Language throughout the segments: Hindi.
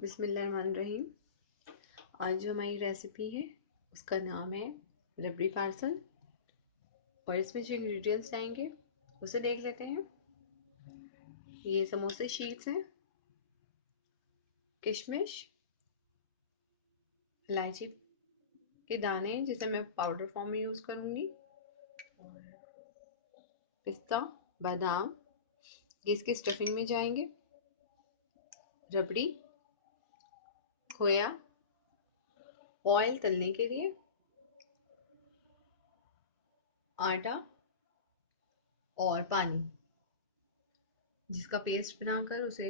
बिस्मिल्लाहिर्रहमानिर्रहीम। आज जो हमारी रेसिपी है उसका नाम है रबड़ी पार्सल। और इसमें जो इंग्रेडिएंट्स आएंगे उसे देख लेते हैं। ये समोसे शीट्स हैं, किशमिश, इलायची के दाने जिसे मैं पाउडर फॉर्म में यूज़ करूँगी, पिस्ता, बादाम, ये इसकी स्टफिंग में जाएंगे, रबड़ी, खोया, ऑयल तलने के लिए, आटा और पानी जिसका पेस्ट बनाकर उसे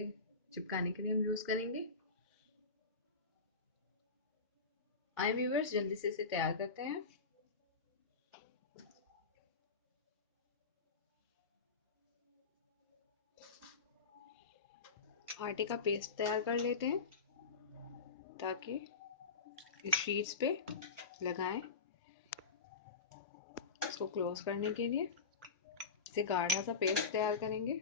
चिपकाने के लिए हम यूज़ करेंगे। आए व्यूअर्स, जल्दी से इसे तैयार करते हैं। आटे का पेस्ट तैयार कर लेते हैं ताकि इस शीट्स पे लगाएं। इसको क्लोज करने के लिए इसे गाढ़ा सा पेस्ट तैयार करेंगे।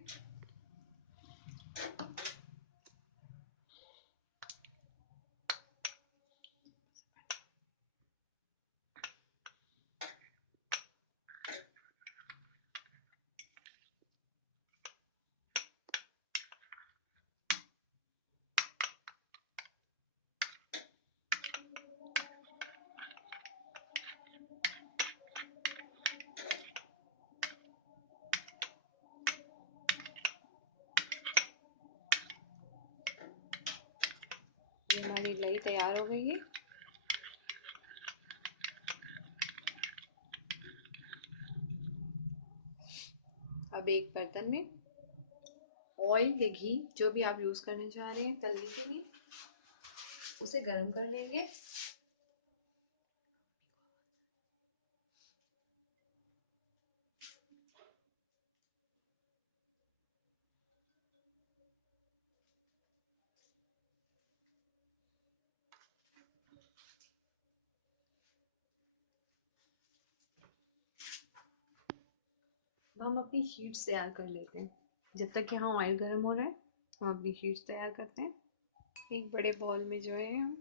ये हमारी लई तैयार हो गई है। अब एक बर्तन में ऑयल या घी, जो भी आप यूज़ करना चाह रहे हैं तलने के लिए, उसे गर्म कर लेंगे। अब हम अपनी शीट्स तैयार कर लेते हैं। जब तक यहाँ ऑयल गर्म हो रहा है हम अपनी शीट्स तैयार करते हैं। एक बड़े बॉल में जो है हम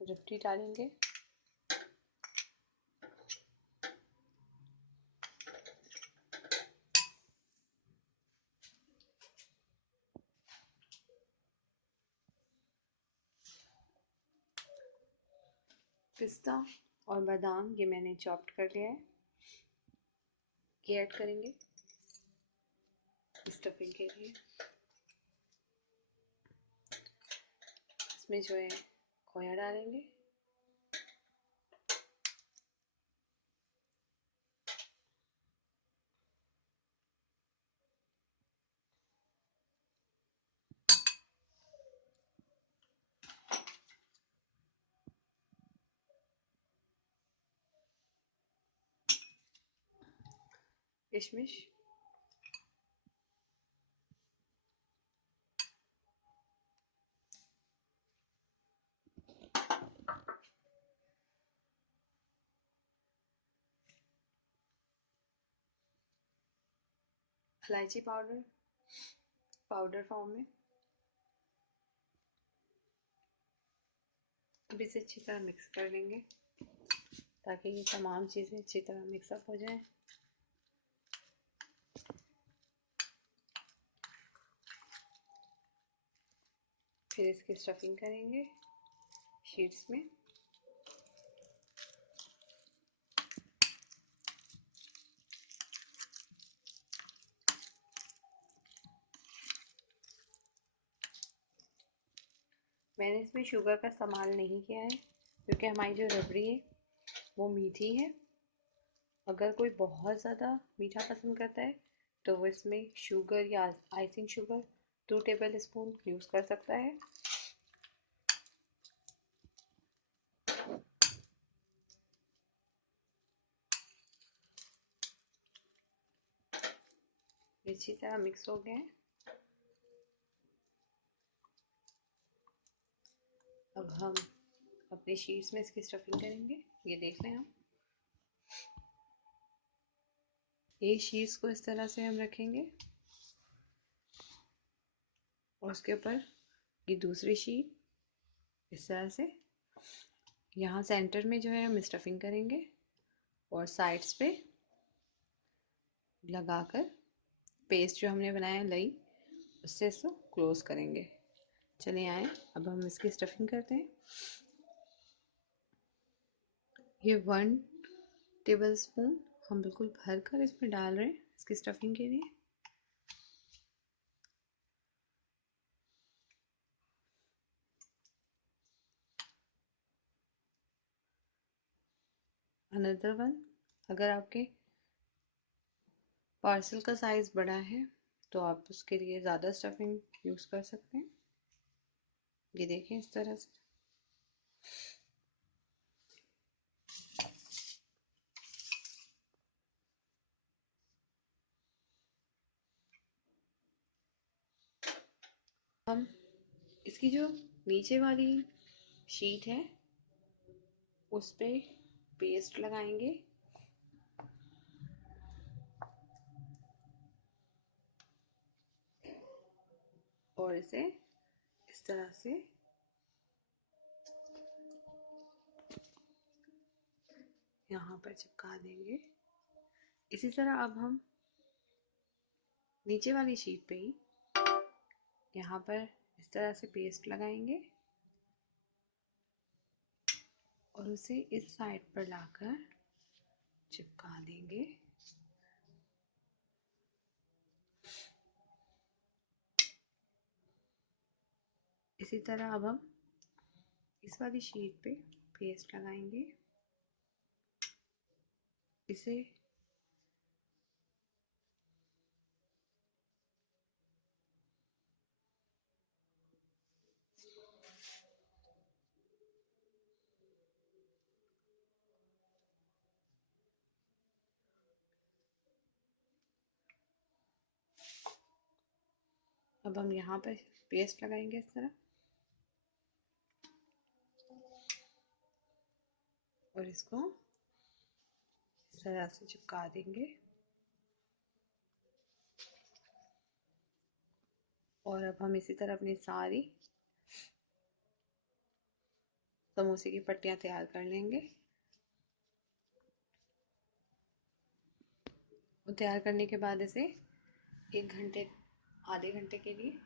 रबड़ी डालेंगे। पिस्ता और बादाम ये मैंने चॉप्ड कर लिया है, ये ऐड करेंगे स्टफिंग के लिए। इसमें जो है खोया डालेंगे, किशमिश, इलायची पाउडर पाउडर फॉर्म में। अब इसे अच्छी तरह मिक्स कर लेंगे ताकि ये तमाम चीज़ें अच्छी तरह मिक्सअप हो जाए। फिर इसकी स्टफिंग करेंगे शीट्स में। मैंने इसमें शुगर का इस्तेमाल नहीं किया है क्योंकि हमारी जो रबड़ी है वो मीठी है। अगर कोई बहुत ज़्यादा मीठा पसंद करता है तो वो इसमें शुगर या icing sugar 2 table spoon use कर सकता है। अच्छी तरह मिक्स हो गए हैं। अब हम अपने शीट्स में इसकी स्टफिंग करेंगे। ये देख लें हम, ये शीट्स को इस तरह से हम रखेंगे। और उसके ऊपर ये दूसरी शीट इस तरह से यहाँ सेंटर में जो है हम स्टफिंग करेंगे और साइड्स पे लगाकर पेस्ट जो हमने बनाया है लई उससे इसको क्लोज करेंगे। चलिए आए अब हम इसकी स्टफिंग करते हैं। ये 1 टेबलस्पून हम बिल्कुल भर कर इसमें डाल रहे हैं इसकी स्टफिंग के लिए। अनदर वन, अगर आपके पार्सल का साइज़ बड़ा है तो आप उसके लिए ज़्यादा स्टफिंग यूज़ कर सकते हैं। ये देखें इस तरह से। हम इसकी जो नीचे वाली शीट है उस पे पेस्ट लगाएंगे और इसे इस तरह से यहाँ पर चिपका देंगे। इसी तरह अब हम नीचे वाली शीट पे ही यहाँ पर इस तरह से पेस्ट लगाएंगे और उसे इस साइड पर लाकर चिपका देंगे। इसी तरह अब हम इस वाली शीट पे पेस्ट लगाएंगे, इसे अब हम यहाँ पर पेस्ट लगाएंगे इस तरह और इसको इस तरह से चिपका देंगे। और अब हम इसी तरह अपनी सारी समोसे की पट्टियाँ तैयार कर लेंगे। और तैयार करने के बाद इसे 1 घंटे आधे घंटे के लिए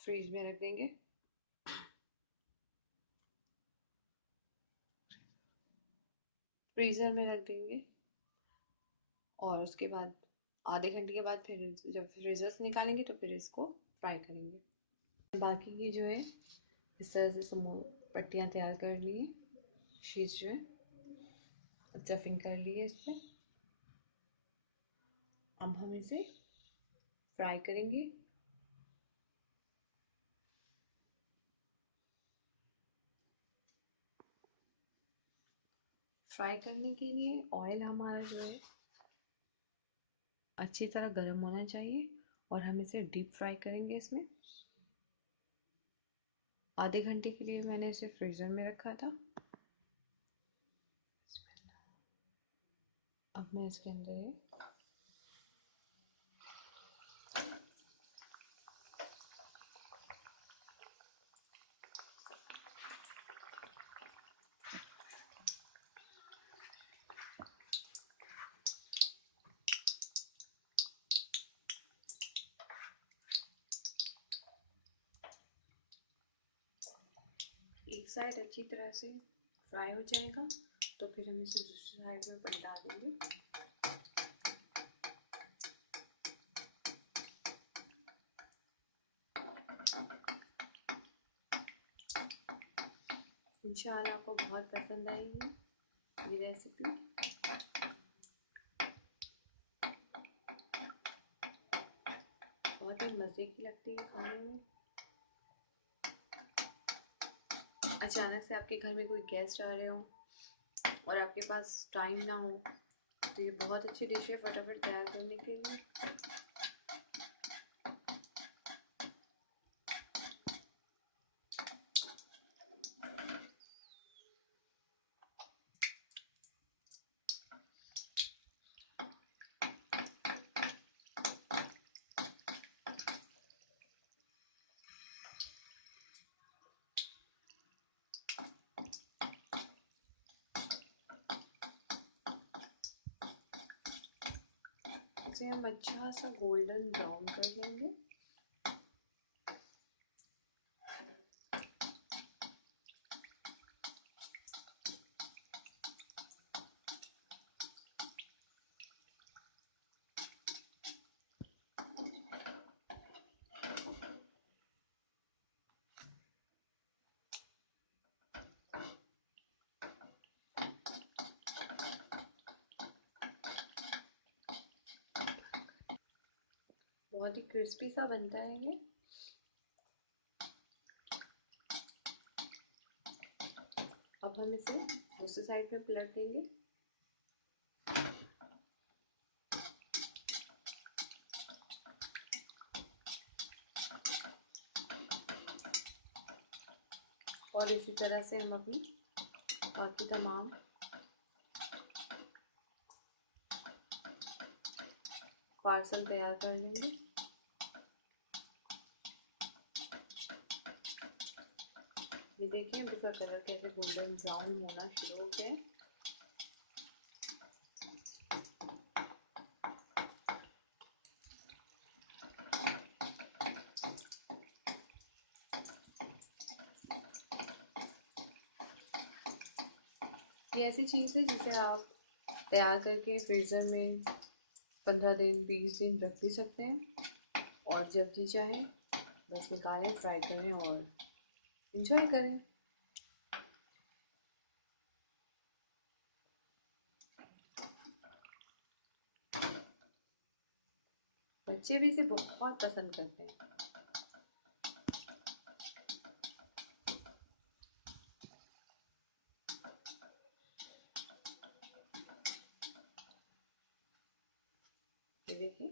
फ्रीज में रख देंगे। फ्रीज़र में रख देंगे और उसके बाद आधे घंटे के बाद फिर जब फ्रीज़र से निकालेंगे तो फिर इसको फ्राई करेंगे। बाकी की जो है इस तरह से पट्टियाँ तैयार कर ली है, शीट्स जो है स्टफिंग कर ली है इस पर। अब हम इसे फ्राई करेंगे। फ्राई करने के लिए ऑयल हमारा जो है अच्छी तरह गर्म होना चाहिए और हम इसे डीप फ्राई करेंगे इसमें। आधे घंटे के लिए मैंने इसे फ्रीज़र में रखा था। अब मैं इसके अंदर एक साइड अच्छी तरह से फ्राई हो जाएगा तो फिर हम इसे दूसरी साइड में पलटा देंगे। इंशाल्लाह आपको बहुत पसंद आएगी ये रेसिपी। बहुत ही मज़े की लगती है खाने में। अचानक से आपके घर में कोई गेस्ट आ रहे हो और आपके पास टाइम ना हो तो ये बहुत अच्छी डिश है फटाफट तैयार करने के लिए। इसे हम अच्छा सा गोल्डन ब्राउन कर लेंगे। बहुत ही क्रिस्पी सा बनता है ये। अब हम इसे दूसरी साइड में पलट देंगे। और इसी तरह से हम अपनी बाकी तमाम पार्सल तैयार कर लेंगे। ये देखिए अब इसका कलर कैसे गोल्डन ब्राउन होना शुरू हो गया है। ये ऐसी चीज़ है जिसे आप तैयार करके फ्रीज़र में 15 दिन 20 दिन रख भी सकते हैं, और जब जी चाहे बस निकालें, फ्राई करें और इंजॉय करें। बच्चे भी इसे बहुत पसंद करते हैं। ये देखिए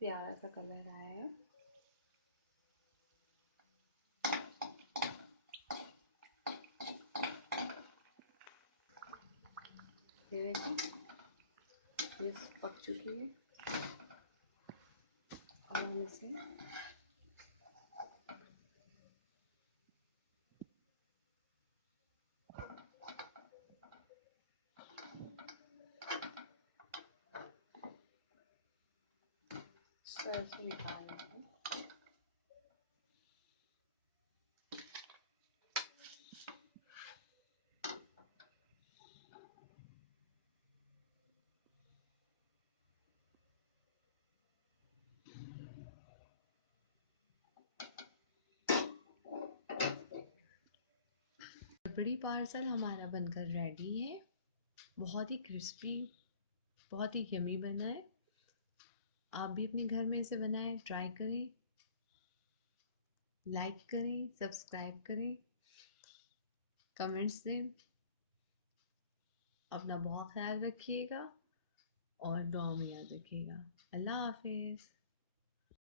प्यारा सा कलर आया है। ये देखिए ये पक चुकी है। अब हम इसे इस तरह से निकाल लेंगे। रबड़ी पार्सल हमारा बनकर रेडी है। बहुत ही क्रिस्पी, बहुत ही यमी बना है। आप भी अपने घर में इसे बनाएं, ट्राई करें, लाइक करें, सब्सक्राइब करें, कमेंट्स दें। अपना बहुत ख्याल रखिएगा और दुआ में याद रखिएगा। अल्लाह हाफिज़।